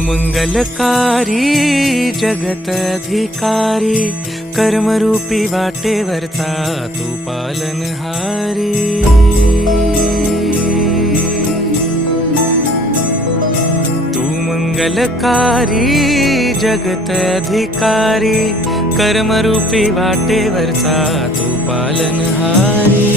मंगलकारी जगत अधिकारी कर्मरूपी वाटेवरचा तू पालनहारी। तू मंगलकारी जगत अधिकारी कर्मरूपी वाटेवरचा तू पालनहारी।